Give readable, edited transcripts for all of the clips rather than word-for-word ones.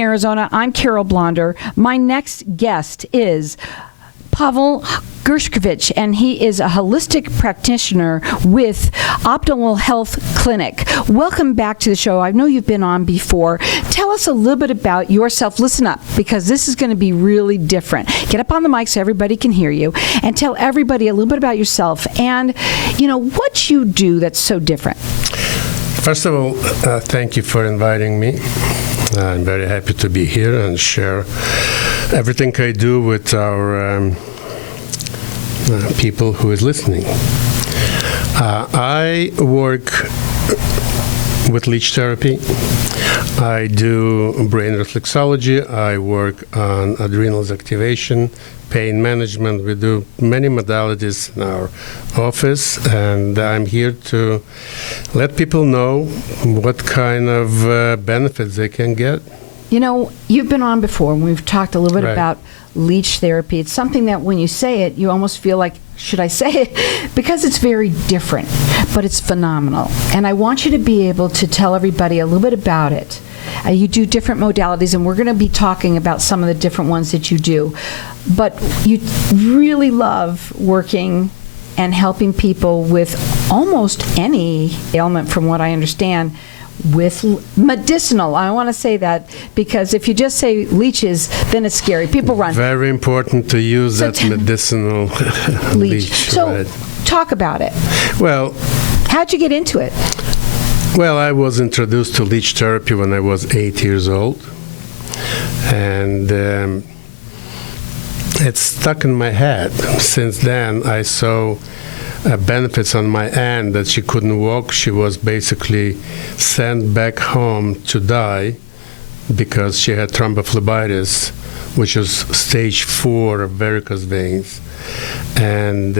Arizona. I'm Carol Blonder. My next guest is Pavel Gershkovich, and he is a holistic practitioner with Optimal Health Clinic. Welcome back to the show. I know you've been on before. Tell us a little bit about yourself. Listen up, because this is going to be really different. Get up on the mic so everybody can hear you, and tell everybody a little bit about yourself and, what you do that's so different. First of all, thank you for inviting me. I'm very happy to be here and share everything I do with our people who is listening. I work with Leech therapy. I do brain reflexology. I work on adrenals activation, pain management. We do many modalities in our office, and I'm here to let people know what kind of benefits they can get. You've been on before, and we've talked a little bit Right. about Leech therapy. It's something that when you say it, you almost feel like, should I say it? Because it's very different, but it's phenomenal. And I want you to be able to tell everybody a little bit about it. You do different modalities, and we're going to be talking about some of the different ones that you do. But you really love working and helping people with almost any ailment, from what I understand, with medicinal. I want to say that because if you just say leeches, then it's scary. People run. Very important to use that medicinal leech. So right. Talk about it. Well, how'd you get into it? Well, I was introduced to leech therapy when I was 8 years old, and it stuck in my head. Since then, I saw benefits on my aunt that she couldn't walk. She was basically sent back home to die because she had thrombophlebitis, which was stage 4 of varicose veins. And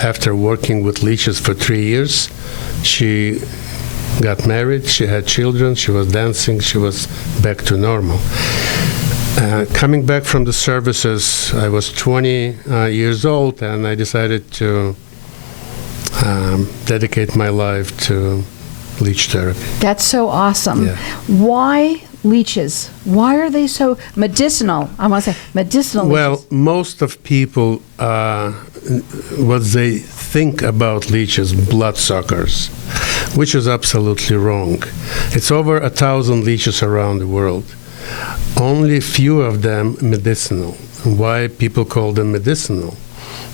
after working with leeches for 3 years, she got married, she had children, she was dancing, she was back to normal. Coming back from the services, I was 20 years old, and I decided to dedicate my life to leech therapy. That's so awesome. Yeah. Why leeches? Why are they so medicinal? I want to say medicinal Well, leeches. most of people, what they think about leeches, bloodsuckers, which is absolutely wrong. It's over 1,000 leeches around the world. Only few of them medicinal. Why people call them medicinal?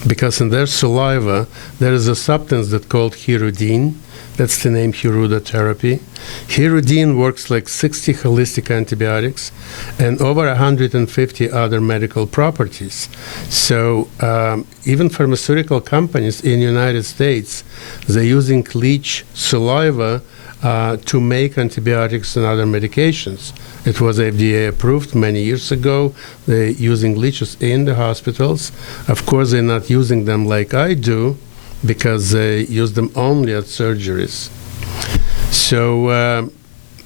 Because in their saliva, there is a substance that's called hirudine. That's the name hirudotherapy. Hirudine works like 60 holistic antibiotics and over 150 other medical properties. So even pharmaceutical companies in the United States, they're using leech saliva to make antibiotics and other medications. It was FDA approved many years ago. They're using leeches in the hospitals. Of course, they're not using them like I do, because they use them only at surgeries. So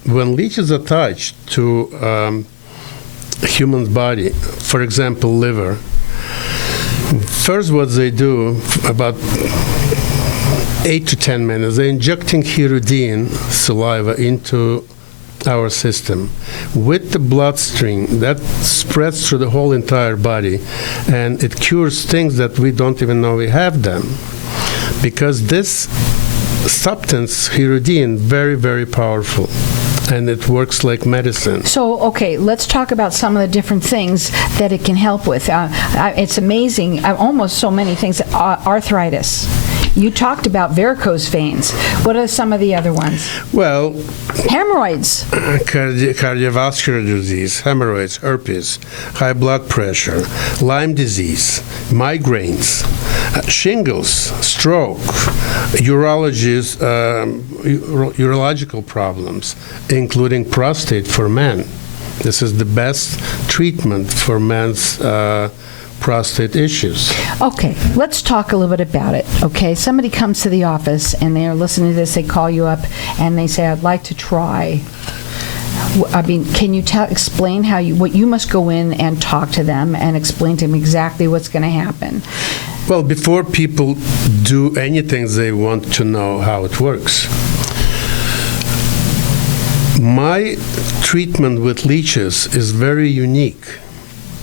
when leeches are attached to human body, for example, liver, first what they do, about 8 to 10 minutes, they're injecting hirudine saliva into our system with the bloodstream that spreads through the whole entire body, and it cures things that we don't even know we have them. Because this substance, hirudine, very, very powerful, and it works like medicine. So, okay, let's talk about some of the different things that it can help with. It's amazing, almost so many things. Arthritis. You talked about varicose veins. What are some of the other ones? Well, hemorrhoids. Cardiovascular disease, hemorrhoids, herpes, high blood pressure, Lyme disease, migraines, shingles, stroke, urological problems, including prostate for men. This is the best treatment for men's prostate issues. Okay, let's talk a little bit about it. Okay, somebody comes to the office and they're listening to this, they call you up and they say, I'd like to try. I mean, can you explain what you must go in and talk to them and explain to them exactly what's going to happen? Well, before people do anything, they want to know how it works. My treatment with leeches is very unique.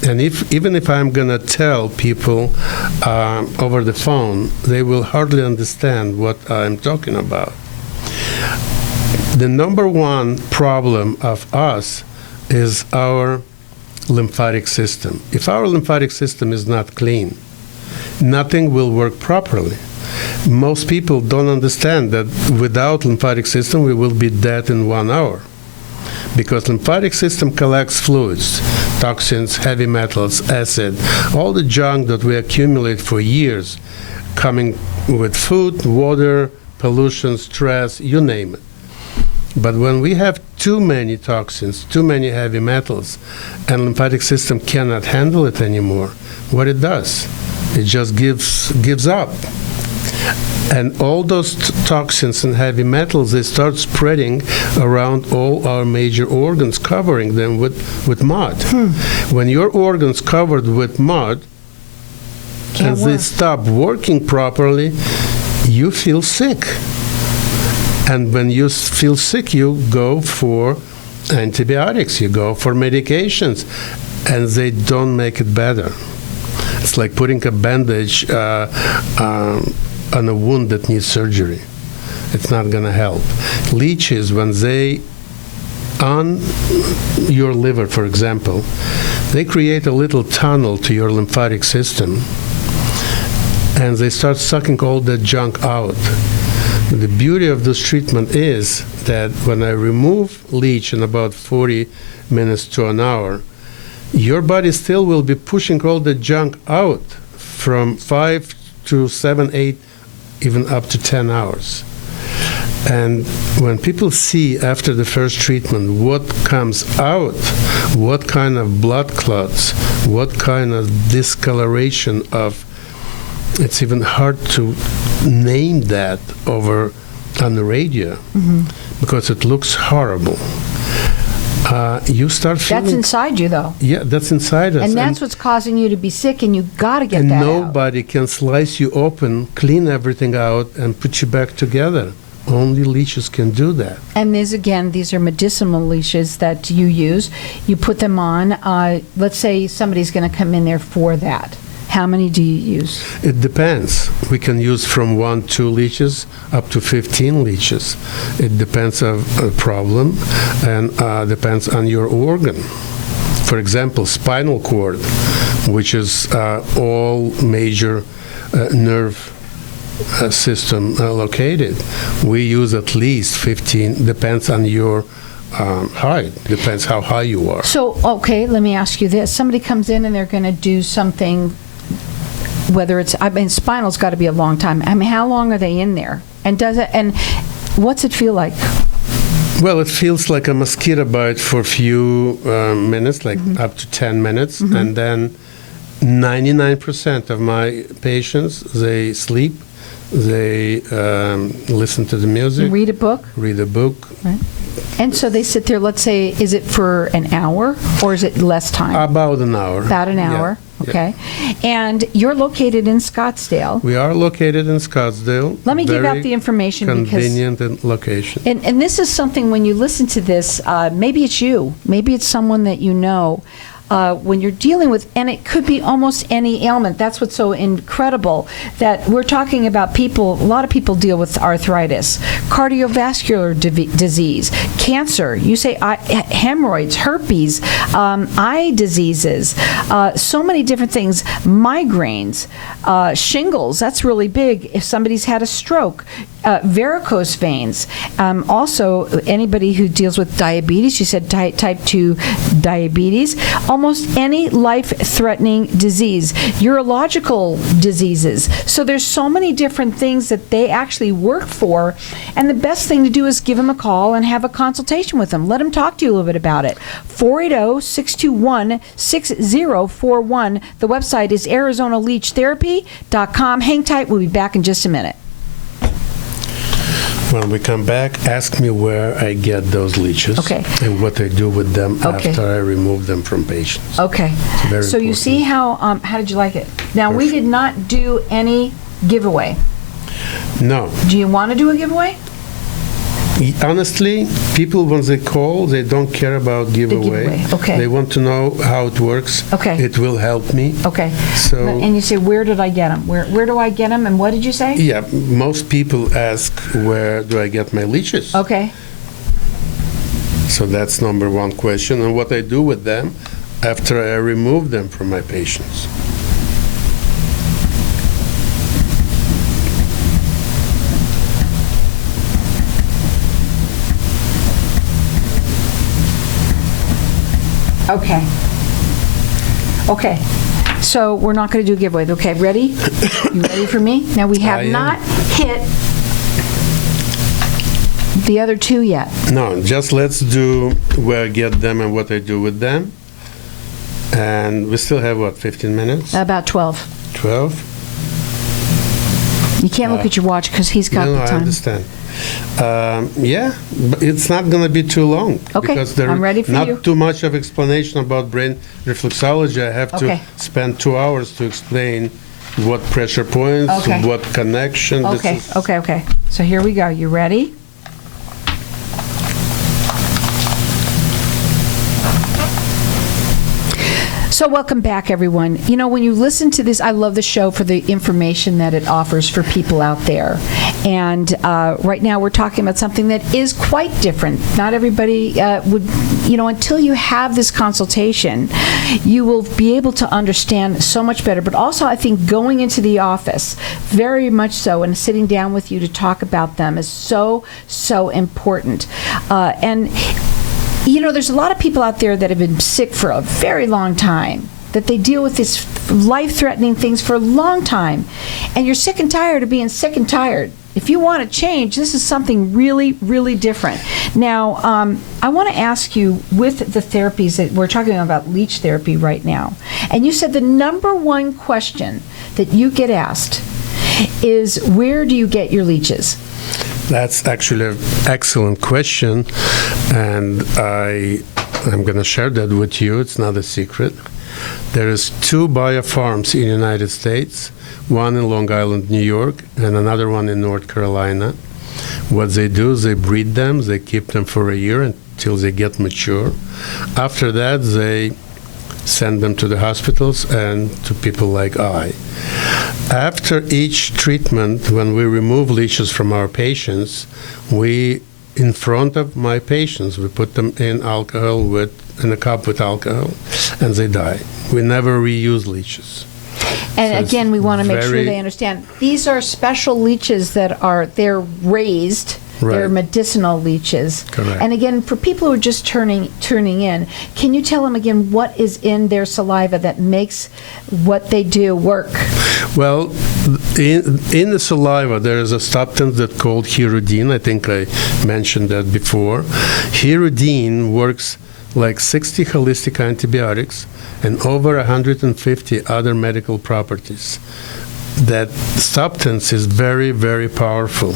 And even if I'm going to tell people over the phone, they will hardly understand what I'm talking about. The number one problem of us is our lymphatic system. If our lymphatic system is not clean, nothing will work properly. Most people don't understand that without lymphatic system, we will be dead in 1 hour. Because lymphatic system collects fluids, toxins, heavy metals, acid, all the junk that we accumulate for years, coming with food, water, pollution, stress, you name it. But when we have too many toxins, too many heavy metals, and lymphatic system cannot handle it anymore, what it does, it just gives up. And all those toxins and heavy metals, they start spreading around all our major organs, covering them with mud. When your organs covered with mud, and they stop working properly, you feel sick. And when you feel sick, you go for antibiotics, you go for medications, and they don't make it better. It's like putting a bandage on a wound that needs surgery. It's not going to help. Leeches, when they, on your liver, for example, they create a little tunnel to your lymphatic system, and they start sucking all that junk out. The beauty of this treatment is that when I remove leech in about 40 minutes to an hour, your body still will be pushing all the junk out from 5 to 7, 8, even up to 10 hours. And when people see after the first treatment what comes out, what kind of blood clots, what kind of discoloration of, it's even hard to name that over on the radio because it looks horrible. You start feeling... That's inside you, though. Yeah, that's inside us. And that's what's causing you to be sick, and you got to get that out. And nobody can slice you open, clean everything out, and put you back together. Only leeches can do that. And these are medicinal leeches that you use. You put them on. Let's say somebody's going to come in there for that. How many do you use? It depends. We can use from 1, 2 leeches up to 15 leeches. It depends on the problem and depends on your organ. For example, spinal cord, which is all major nerve system located. We use at least 15, depends on your height, depends how high you are. So, okay, let me ask you this. Somebody comes in and they're going to do something, whether it's, spinal's got to be a long time. How long are they in there? And what's it feel like? Well, it feels like a mosquito bite for a few minutes, like up to 10 minutes, and then 99% of my patients, they sleep, they listen to the music. Read a book? Read a book. Right. And so they sit there, let's say, is it for an hour or is it less time? About an hour. About an hour, yeah. okay. And you're located in Scottsdale. We are located in Scottsdale. Let me give out the information convenient location. And this is something, when you listen to this, maybe it's you, maybe it's someone that you know. When you're dealing with, and it could be almost any ailment. That's what's so incredible, that we're talking about people, a lot of people deal with arthritis, cardiovascular disease, cancer, you say hemorrhoids, herpes, eye diseases, so many different things, migraines, shingles, that's really big if somebody's had a stroke, varicose veins. Also, anybody who deals with diabetes, you said type 2 diabetes, almost any life-threatening disease, urological diseases. So there's so many different things that they actually work for, and the best thing to do is give them a call and have a consultation with them. Let them talk to you a little bit about it. 480-621-6041. The website is ArizonaLeechTherapy.com. Hang tight. We'll be back in just a minute. When we come back, ask me where I get those leeches and what I do with them after I remove them from patients. Okay. So important. You see how did you like it? Now, we did not do any giveaway. No. Do you want to do a giveaway? Honestly, people, when they call, they don't care about giveaway. giveaway, okay. They want to know how it works. Okay. It will help me. Okay. So, And you say, where did I get them? Where do I get them? And what did you say? yeah, most people ask, where do I get my leeches? Okay. So that's number one question. And what I do with them after I remove them from my patients. Okay. Okay. So we're not going to do a giveaway. Okay, ready? You ready for me? Now, we have I am. not hit the other two yet. No, just let's do where I get them and what I do with them. And we still have, what, 15 minutes? About 12. 12? You can't look at your watch because he's got No, the I time. understand. Yeah, but it's not going to be too long. Okay, Because there's I'm ready for not you. too much of explanation about brain reflexology. I have Okay. to spend 2 hours to explain what pressure points, Okay. what connection. This Okay, is- okay. So here we go. You ready? So welcome back, everyone. You know, when you listen to this, I love the show for the information that it offers for people out there. And right now we're talking about something that is quite different. Not everybody would, you know, until you have this consultation, you will be able to understand so much better. But also, I think going into the office, very much so, and sitting down with you to talk about them is so, so important. And you know, there's a lot of people out there that have been sick for a very long time, that they deal with these life-threatening things for a long time, and you're sick and tired of being sick and tired. If you want to change, this is something really, really different. Now, I want to ask you, with the therapies that we're talking about, Leech therapy right now, and you said the number one question that you get asked is, where do you get your leeches? That's actually an excellent question, and I'm going to share that with you. It's not a secret. There is 2 biofarms in the United States, one in Long Island, New York, and another one in North Carolina. What they do is they breed them, they keep them for a year until they get mature. After that, they send them to the hospitals and to people like I. After each treatment, when we remove leeches from our patients, we, in front of my patients, we put them in a cup with alcohol, and they die. We never reuse leeches. And So it's again, we want to make sure very- they understand, these are special leeches they're raised. They're Right. medicinal leeches. Correct. And again, for people who are just tuning in, can you tell them again what is in their saliva that makes what they do work? Well, in the saliva, there is a substance that's called hirudine. I think I mentioned that before. Hirudine works like 60 holistic antibiotics and over 150 other medical properties. That substance is very, very powerful,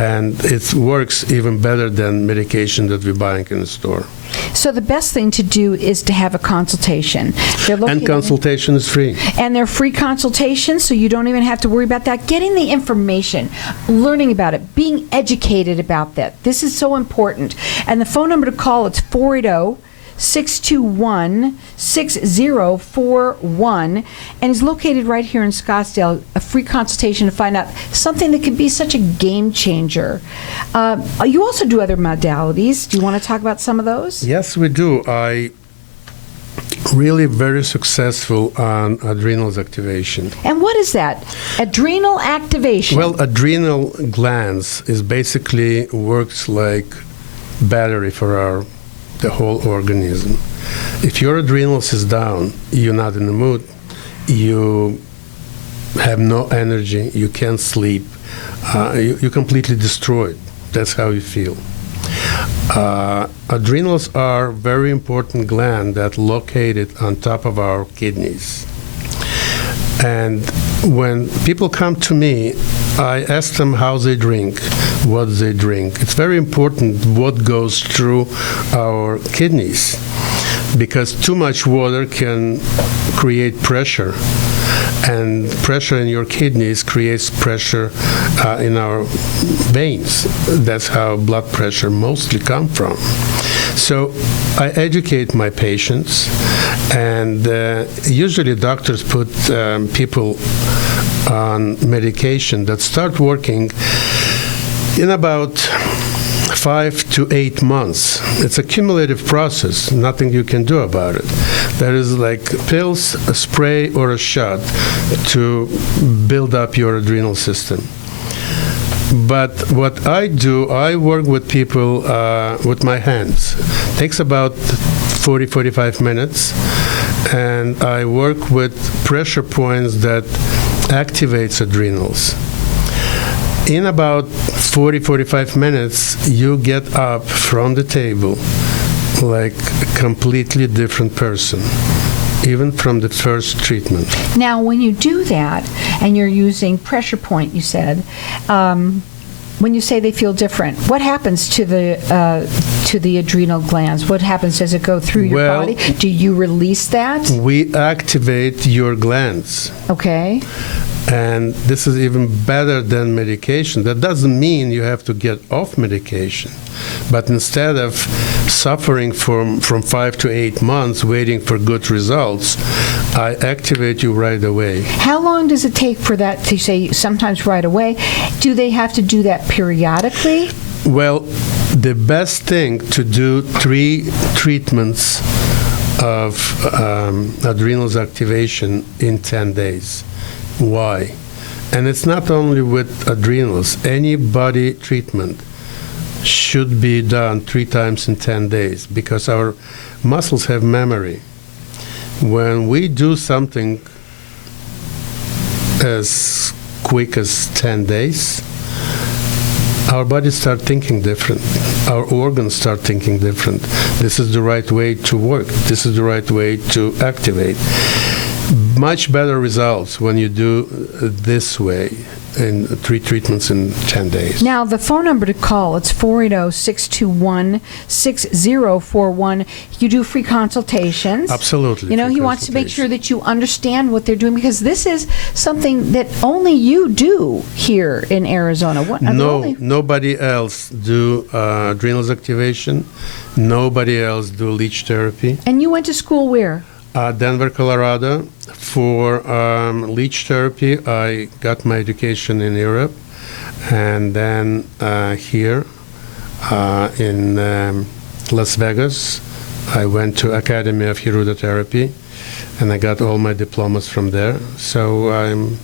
and it works even better than medication that we're buying in the store. So the best thing to do is to have a consultation. They're And located- consultation is free. And they're free consultations, so you don't even have to worry about that. Getting the information, learning about it, being educated about that. This is so important. And the phone number to call, it's 480-621-6041, and is located right here in Scottsdale. A free consultation to find out something that could be such a game changer. You also do other modalities. Do you want to talk about some of those? Yes, we do. I really very successful on adrenals activation. And what is that? Adrenal activation. Well, adrenal glands is basically works like battery for the whole organism. If your adrenals is down, you're not in the mood, you have no energy, you can't sleep, you're completely destroyed. That's how you feel. Adrenals are very important gland that located on top of our kidneys. And when people come to me, I ask them how they drink, what they drink. It's very important what goes through our kidneys, because too much water can create pressure. And pressure in your kidneys creates pressure in our veins. That's how blood pressure mostly comes from. So I educate my patients, and usually doctors put people on medication that start working in about 5 to 8 months. It's a cumulative process, nothing you can do about it. There is like pills, a spray, or a shot to build up your adrenal system. But what I do, I work with people with my hands. It takes about 40-45 minutes, and I work with pressure points that activates adrenals. In about 40-45 minutes, you get up from the table like a completely different person, even from the first treatment. Now, when you do that, and you're using pressure point, you said, when you say they feel different, what happens to the adrenal glands? What happens? Does it go through your body? Do you release that? We activate your glands. Okay. And this is even better than medication. That doesn't mean you have to get off medication. But instead of suffering from 5 to 8 months waiting for good results, I activate you right away. How long does it take for that to say sometimes right away? Do they have to do that periodically? Well, the best thing to do 3 treatments of adrenals activation in 10 days. Why? And it's not only with adrenals. Any body treatment should be done 3 times in 10 days because our muscles have memory. When we do something as quick as 10 days, our bodies start thinking different. Our organs start thinking different. This is the right way to work. This is the right way to activate. Much better results when you do this way in 3 treatments in 10 days. Now, the phone number to call, it's 480-621-6041. You do free consultations. Absolutely. You know, he wants to make sure that you understand what they're doing because this is something that only you do here in Arizona. Nobody else do adrenals activation. Nobody else do leech therapy. And you went to school where? Denver, Colorado. For leech therapy, I got my education in Europe, and then here in Las Vegas, I went to Academy of Hirudotherapy, and I got all my diplomas from there. So I'm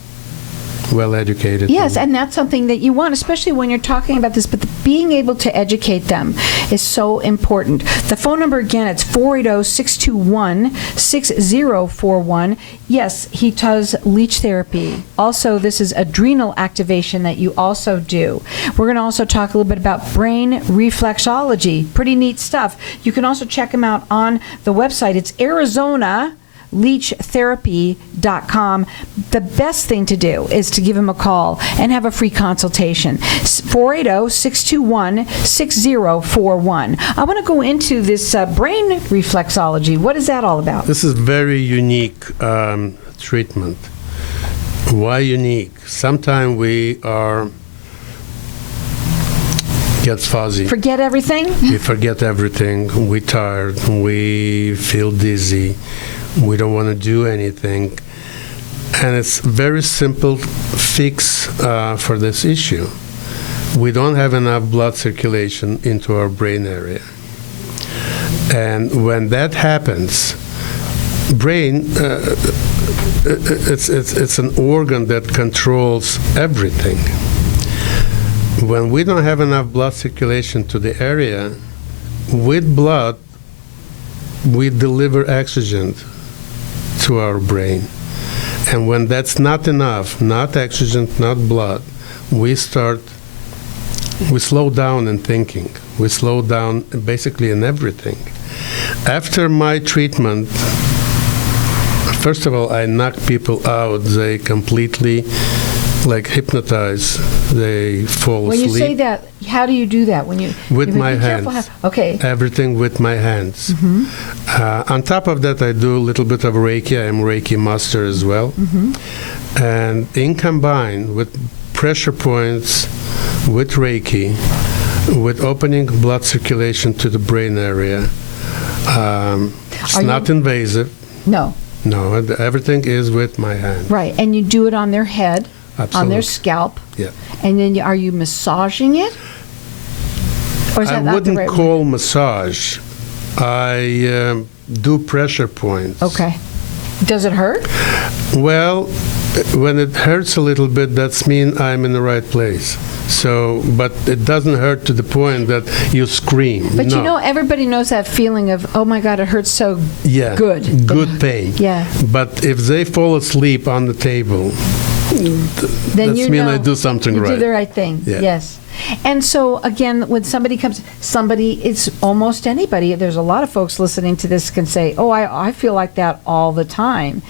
well educated. Yes, and that's something that you want, especially when you're talking about this, but being able to educate them is so important. The phone number again, it's 480-621-6041. Yes, he does leech therapy. Also, this is adrenal activation that you also do. We're going to also talk a little bit about brain reflexology. Pretty neat stuff. You can also check him out on the website. It's ArizonaLeechTherapy.com. The best thing to do is to give him a call and have a free consultation. 480-621-6041. I want to go into this brain reflexology. What is that all about? This is very unique treatment. Why unique? Sometimes we gets fuzzy. Forget everything? We forget everything. We're tired. We feel dizzy. We don't want to do anything. And it's very simple fix for this issue. We don't have enough blood circulation into our brain area. And when that happens, brain, it's an organ that controls everything. When we don't have enough blood circulation to the area, with blood, we deliver oxygen to our brain. And when that's not enough, not oxygen, not blood, we slow down in thinking. We slow down basically in everything. After my treatment, first of all, I knock people out. They completely like hypnotized. They fall When asleep. you say that, how do you do that? When you With you my be careful hands. Okay. Everything with my hands. On top of that, I do a little bit of Reiki. I am Reiki master as well. And in combined with pressure points, with Reiki, with opening blood circulation to the brain area, it's Are you- not invasive. No. No, everything is with my hand. Right. And you do it on their head, on Absolutely. their scalp. Yeah. And then are you massaging it? Or is I that not the wouldn't right call massage. I do pressure points. word? Okay. Does it hurt? Well, when it hurts a little bit, that's mean I'm in the right place. So, but it doesn't hurt to the point that you scream. But no. you know, everybody knows that feeling of, oh my God, it hurts so Yeah, good. good pain. Yeah. But if they fall asleep on the table, Then that's you mean know I do something you right. do the right thing. Yeah. Yes. And so again, when somebody comes, it's almost anybody. There's a lot of folks listening to this can say, "Oh, I feel like that all the time."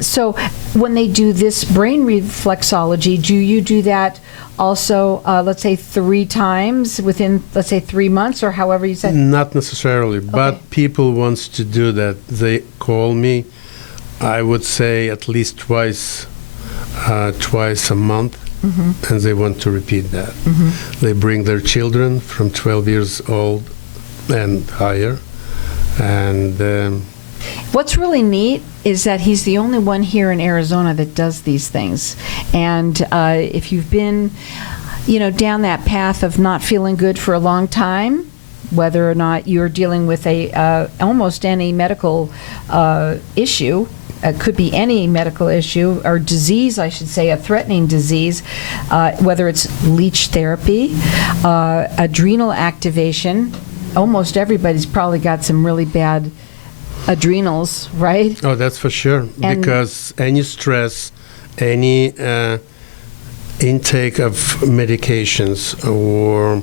So when they do this brain reflexology, do you do that also? Let's say 3 times within, let's say 3 months, or however you said. Not necessarily, but people wants to do that. They call me. I would say at least twice a month. And they want to repeat that. They bring their children from 12 years old and higher. And What's really neat is that he's the only one here in Arizona that does these things. And if you've been, down that path of not feeling good for a long time, whether or not you're dealing with almost any medical issue, it could be any medical issue or disease, I should say, a threatening disease, whether it's leech therapy, adrenal activation. Almost everybody's probably got some really bad adrenals, right? oh, that's for sure. And- Because any stress, any intake of medications or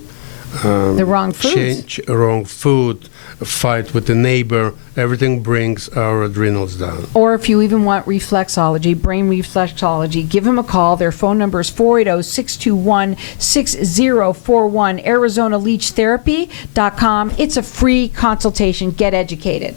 The wrong foods. wrong food, a fight with the neighbor, everything brings our adrenals down. Or if you even want reflexology, brain reflexology, give them a call. Their phone number is 480-621-6041, ArizonaLeechTherapy.com. It's a free consultation. Get educated.